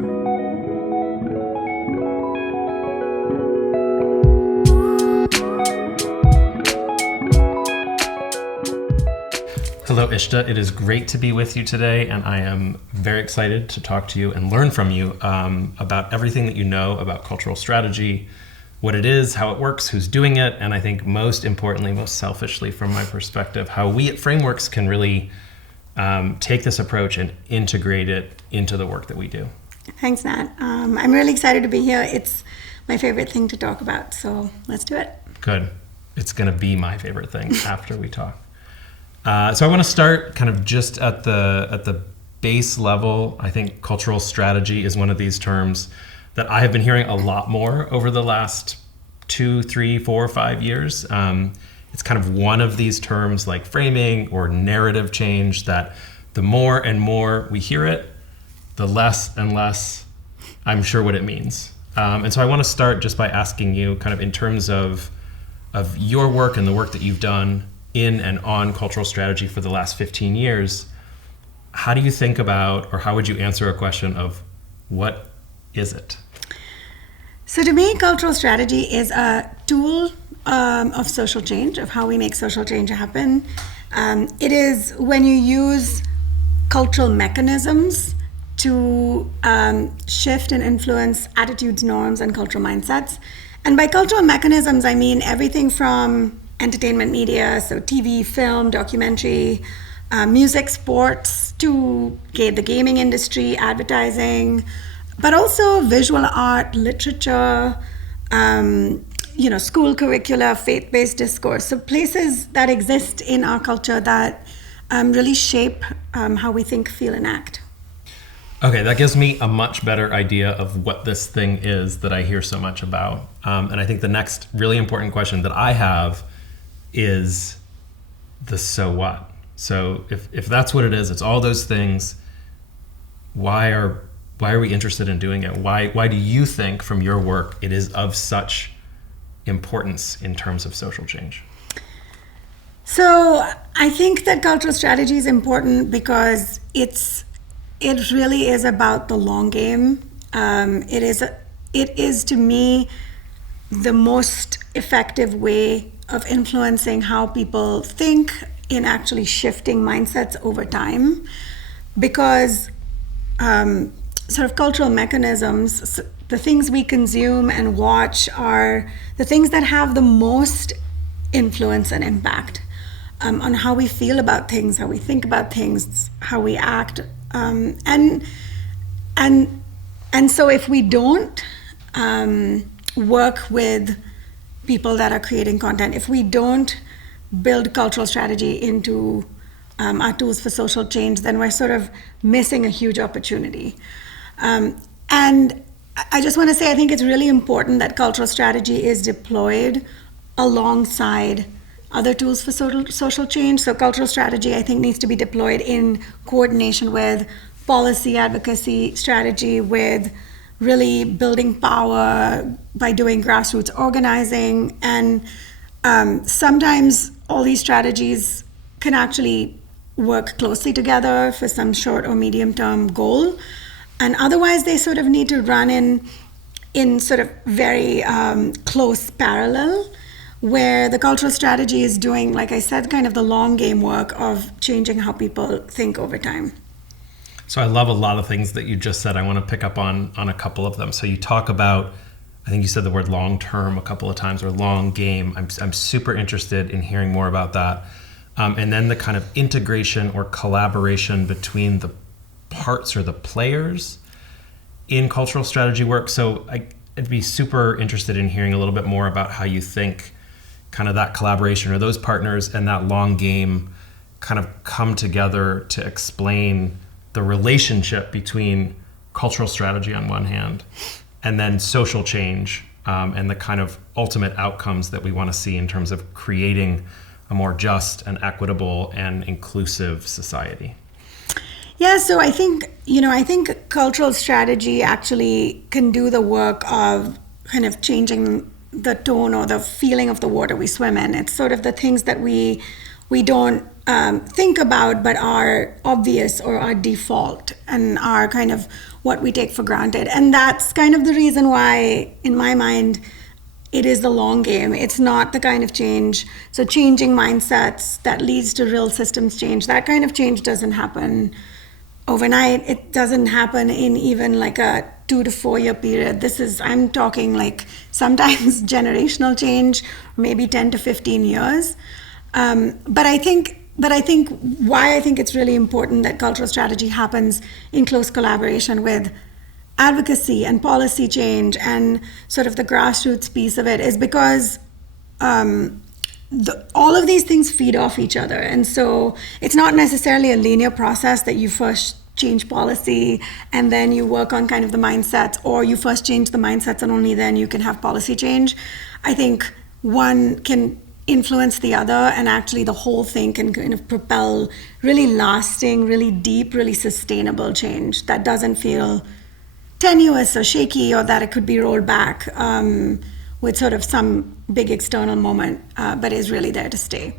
Hello, Ishita. It is great to be with you today, and I am very excited to talk to you and learn from you about everything that you know about cultural strategy, what it is, how it works, who's doing it, and I think most importantly, most selfishly from my perspective, how we at Frameworks can really take this approach and integrate it into the work that we do. Thanks, Nat. I'm really excited to be here. It's my favorite thing to talk about, so let's do it. Good. It's going to be my favorite thing after we talk. So I want to start kind of just at the base level. I think cultural strategy is one of these terms that I have been hearing a lot more over the last 2, 3, 4, 5 years. It's kind of one of these terms like framing or narrative change that the more and more we hear it, the less and less I'm sure what it means. And so I want to start just by asking you kind of in terms of your work and the work that you've done in and on cultural strategy for the last 15 years, how do you think about, or how would you answer a question of what is it? So to me, cultural strategy is a tool of social change, of how we make social change happen. It is when you use cultural mechanisms to shift and influence attitudes, norms, and cultural mindsets. And by cultural mechanisms, I mean everything from entertainment media, so TV, film, documentary, music, sports, to the gaming industry, advertising, but also visual art, literature, school curricula, faith-based discourse. So places that exist in our culture that really shape how we think, feel, and act. Okay, that gives me a much better idea of what this thing is that I hear so much about. And I think the next really important question that I have is the so what. So if that's what it is, it's all those things, why are we interested in doing it? Why do you think from your work it is of such importance in terms of social change? So I think that cultural strategy is important because it really is about the long game. It is to me the most effective way of influencing how people think in actually shifting mindsets over time, because sort of cultural mechanisms, the things we consume and watch are the things that have the most influence and impact on how we feel about things, how we think about things, how we act. And so if we don't work with people that are creating content, if we don't build cultural strategy into our tools for social change, then we're sort of missing a huge opportunity. And I just want to say, I think it's really important that cultural strategy is deployed alongside other tools for social change. So cultural strategy, I think, needs to be deployed in coordination with policy advocacy strategy, with really building power by doing grassroots organizing. And sometimes all these strategies can actually work closely together for some short or medium term goal. And otherwise they sort of need to run in sort of very close parallel, where the cultural strategy is doing, like I said, kind of the long game work of changing how people think over time. So I love a lot of things that you just said. I want to pick up on a couple of them. So you talk about, I think you said the word long term a couple of times, or long game. I'm super interested in hearing more about that. And then the kind of integration or collaboration between the parts or the players in cultural strategy work. So I'd be super interested in hearing a little bit more about how you think kind of that collaboration or those partners and that long game kind of come together to explain the relationship between cultural strategy on one hand and then social change and the kind of ultimate outcomes that we want to see in terms of creating a more just and equitable and inclusive society. Yeah, so I think cultural strategy actually can do the work of kind of changing the tone or the feeling of the water we swim in. It's sort of the things that we don't think about but are obvious or are default and are kind of what we take for granted. And that's kind of the reason why, in my mind, it is the long game. It's not the kind of change. So changing mindsets that leads to real systems change, that kind of change doesn't happen overnight. It doesn't happen in even like a 2 to 4 year period. I'm talking like sometimes generational change, maybe 10 to 15 years. But I think why I think it's really important that cultural strategy happens in close collaboration with advocacy and policy change and sort of the grassroots piece of it is because all of these things feed off each other. And so it's not necessarily a linear process that you first change policy and then you work on kind of the mindsets, or you first change the mindsets and only then you can have policy change. I think one can influence the other, and actually the whole thing can kind of propel really lasting, really deep, really sustainable change that doesn't feel tenuous or shaky, or that it could be rolled back with sort of some big external moment, but is really there to stay.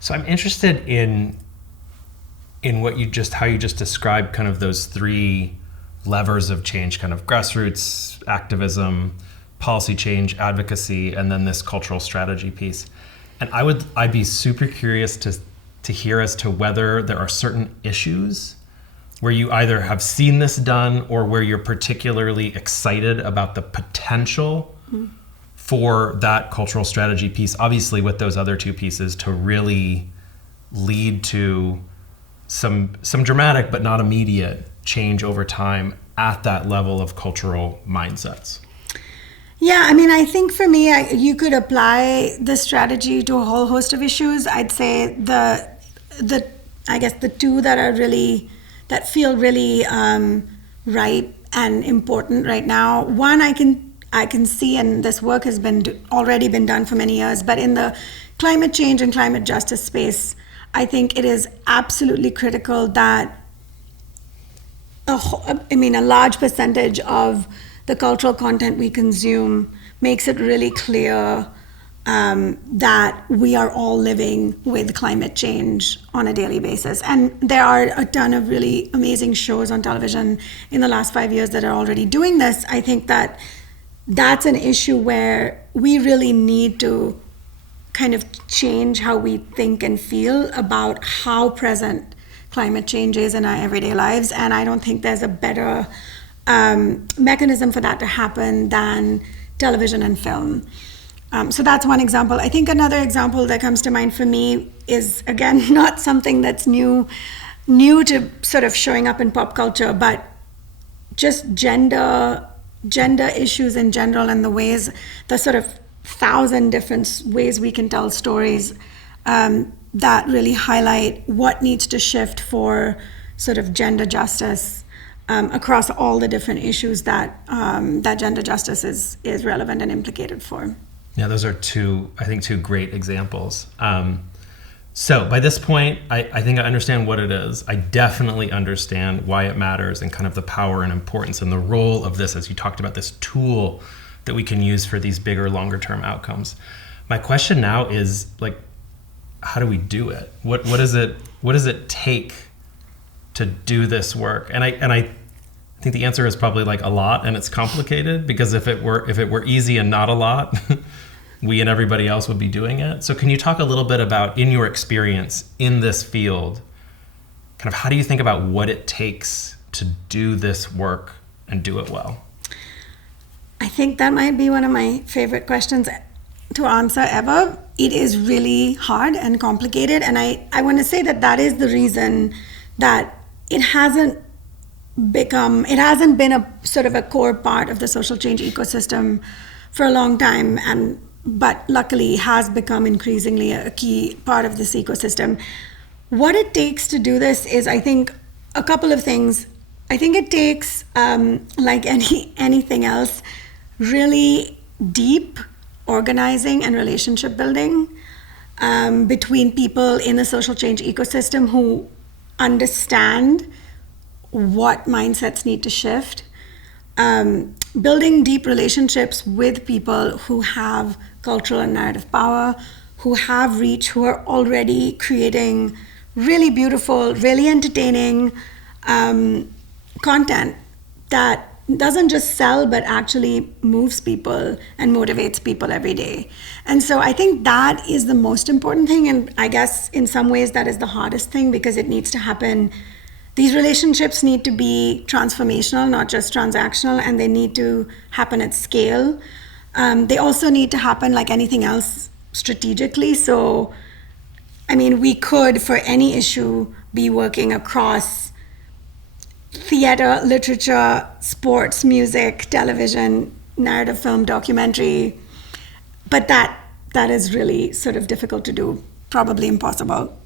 So I'm interested in how you just described kind of those 3 levers of change, kind of grassroots activism, policy change, advocacy, and then this cultural strategy piece. And I'd be super curious to hear as to whether there are certain issues where you either have seen this done or where you're particularly excited about the potential for that cultural strategy piece, obviously with those other 2 pieces, to really lead to some dramatic but not immediate change over time at that level of cultural mindsets. Yeah, I mean, I think for me, you could apply this strategy to a whole host of issues. I'd say the 2 that feel really ripe and important right now. One, I can see, and this work has already been done for many years, but in the climate change and climate justice space, I think it is absolutely critical that a large percentage of the cultural content we consume makes it really clear that we are all living with climate change on a daily basis. And there are a ton of really amazing shows on television in the last 5 years that are already doing this. I think that that's an issue where we really need to kind of change how we think and feel about how present climate change is in our everyday lives. And I don't think there's a better mechanism for that to happen than television and film. So that's one example. I think another example that comes to mind for me is, again, not something that's new to sort of showing up in pop culture, but just gender issues in general, and the sort of 1,000 different ways we can tell stories that really highlight what needs to shift for sort of gender justice across all the different issues that gender justice is relevant and implicated for. Yeah, those are 2 great examples. So by this point, I think I understand what it is. I definitely understand why it matters and kind of the power and importance and the role of this, as you talked about, this tool that we can use for these bigger, longer term outcomes. My question now is, like, how do we do it? What does it take to do this work? And I think the answer is probably like a lot, and it's complicated, because if it were easy and not a lot, we and everybody else would be doing it. So can you talk a little bit about, in your experience in this field, kind of how do you think about what it takes to do this work and do it well? I think that might be one of my favorite questions to answer ever. It is really hard and complicated, and I want to say that is the reason that it hasn't been a sort of a core part of the social change ecosystem for a long time, but luckily has become increasingly a key part of this ecosystem. What it takes to do this is, I think, a couple of things. I think it takes, like anything else, really deep organizing and relationship building between people in the social change ecosystem who understand what mindsets need to shift. Building deep relationships with people who have cultural and narrative power, who have reach, who are already creating really beautiful, really entertaining content that doesn't just sell but actually moves people and motivates people every day. And so I think that is the most important thing, and I guess in some ways that is the hardest thing, because it needs to happen. These relationships need to be transformational, not just transactional, and they need to happen at scale. They also need to happen, like anything else, strategically. So I mean, we could, for any issue, be working across theater, literature, sports, music, television, narrative film, documentary, but that is really sort of difficult to do, probably impossible.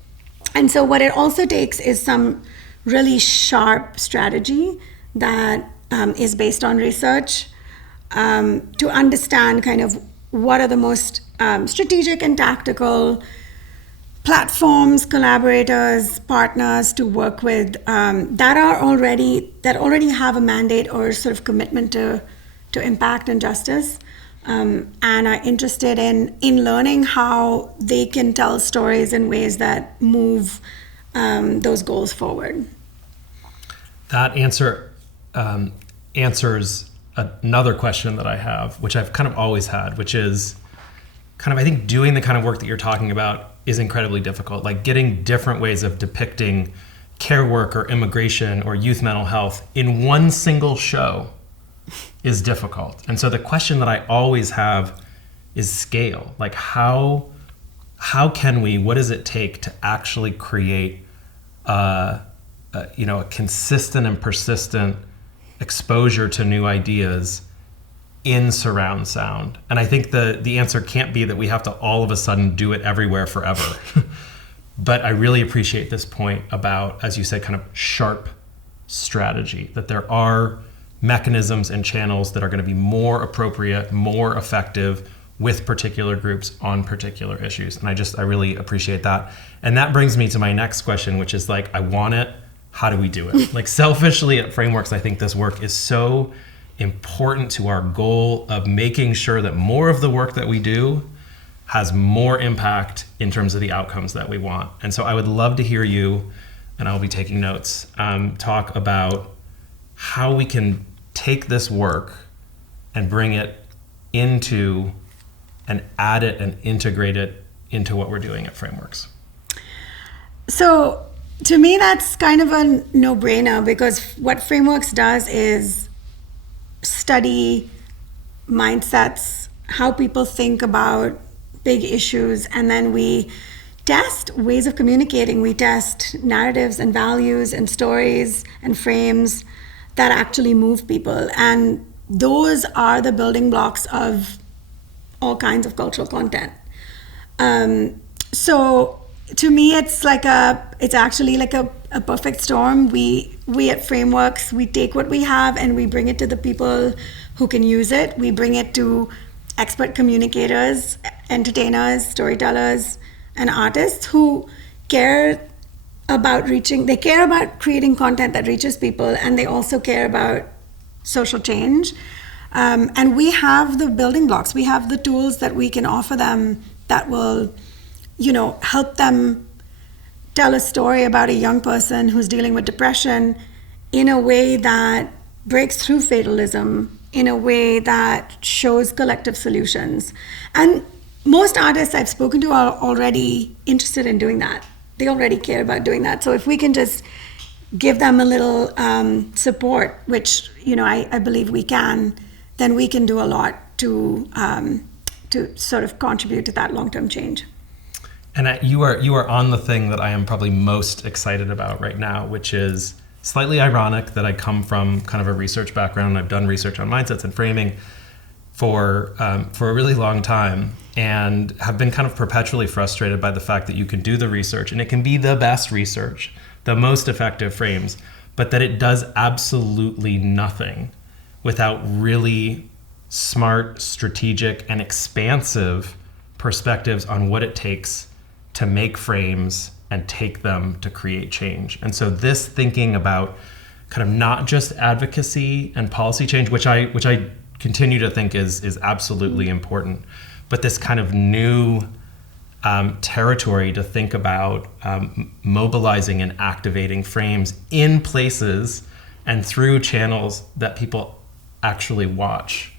And so what it also takes is some really sharp strategy that is based on research, to understand kind of what are the most strategic and tactical platforms, collaborators, partners to work with, that already have a mandate or sort of commitment to impact and justice, and are interested in learning how they can tell stories in ways that move those goals forward. That answer answers another question that I have, which I've kind of always had, which is kind of, I think, doing the kind of work that you're talking about is incredibly difficult. Like getting different ways of depicting care work or immigration or youth mental health in one single show is difficult. And so the question that I always have is scale. Like how can we, what does it take to actually create a consistent and persistent exposure to new ideas in surround sound? And I think the answer can't be that we have to all of a sudden do it everywhere forever. But I really appreciate this point about, as you said, kind of sharp strategy, that there are mechanisms and channels that are going to be more appropriate, more effective with particular groups on particular issues. And I really appreciate that. And that brings me to my next question, which is like, I want it. How do we do it? Like selfishly at Frameworks, I think this work is so important to our goal of making sure that more of the work that we do has more impact in terms of the outcomes that we want. And so I would love to hear you, and I'll be taking notes, talk about how we can take this work and bring it into and add it and integrate it into what we're doing at Frameworks. So to me, that's kind of a no-brainer, because what Frameworks does is study mindsets, how people think about big issues, and then we test ways of communicating. We test narratives and values and stories and frames that actually move people. And those are the building blocks of all kinds of cultural content. So to me, it's actually like a perfect storm. We at Frameworks, we take what we have and we bring it to the people who can use it. We bring it to expert communicators, entertainers, storytellers, and artists who care about creating content that reaches people, and they also care about social change. And we have the building blocks. We have the tools that we can offer them that will, help them tell a story about a young person who's dealing with depression in a way that breaks through fatalism, in a way that shows collective solutions. And most artists I've spoken to are already interested in doing that. They already care about doing that. So if we can just give them a little support, which I believe we can, then we can do a lot to sort of contribute to that long-term change. And you are on the thing that I am probably most excited about right now, which is slightly ironic that I come from kind of a research background. I've done research on mindsets and framing for a really long time, and have been kind of perpetually frustrated by the fact that you can do the research and it can be the best research, the most effective frames, but that it does absolutely nothing without really smart, strategic, and expansive perspectives on what it takes to make frames and take them to create change. And so this thinking about kind of not just advocacy and policy change, which I continue to think is absolutely important, but this kind of new territory to think about mobilizing and activating frames in places and through channels that people actually watch,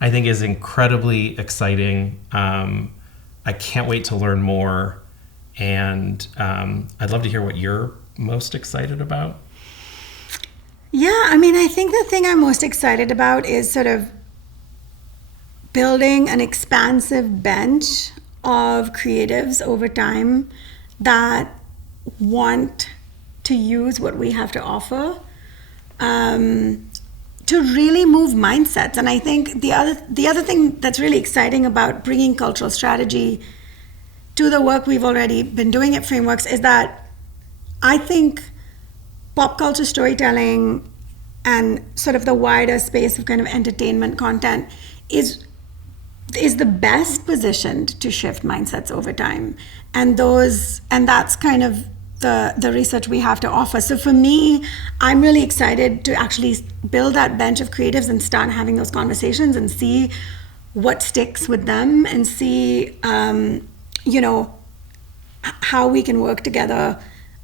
I think is incredibly exciting. I can't wait to learn more. And I'd love to hear what you're most excited about. Yeah, I mean, I think the thing I'm most excited about is sort of building an expansive bench of creatives over time that want to use what we have to offer to really move mindsets. And I think the other thing that's really exciting about bringing cultural strategy to the work we've already been doing at Frameworks is that I think pop culture storytelling and sort of the wider space of kind of entertainment content is the best positioned to shift mindsets over time. And that's kind of the research we have to offer. So for me, I'm really excited to actually build that bench of creatives and start having those conversations and see what sticks with them and see, how we can work together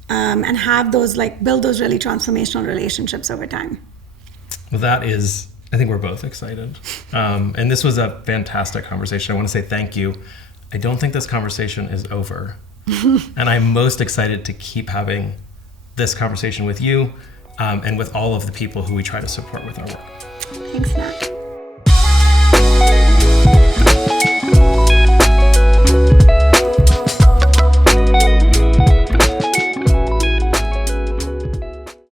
and have those, build those really transformational relationships over time. Well, I think we're both excited. And this was a fantastic conversation. I want to say thank you. I don't think this conversation is over. And I'm most excited to keep having this conversation with you and with all of the people who we try to support with our work. Thanks, Nat.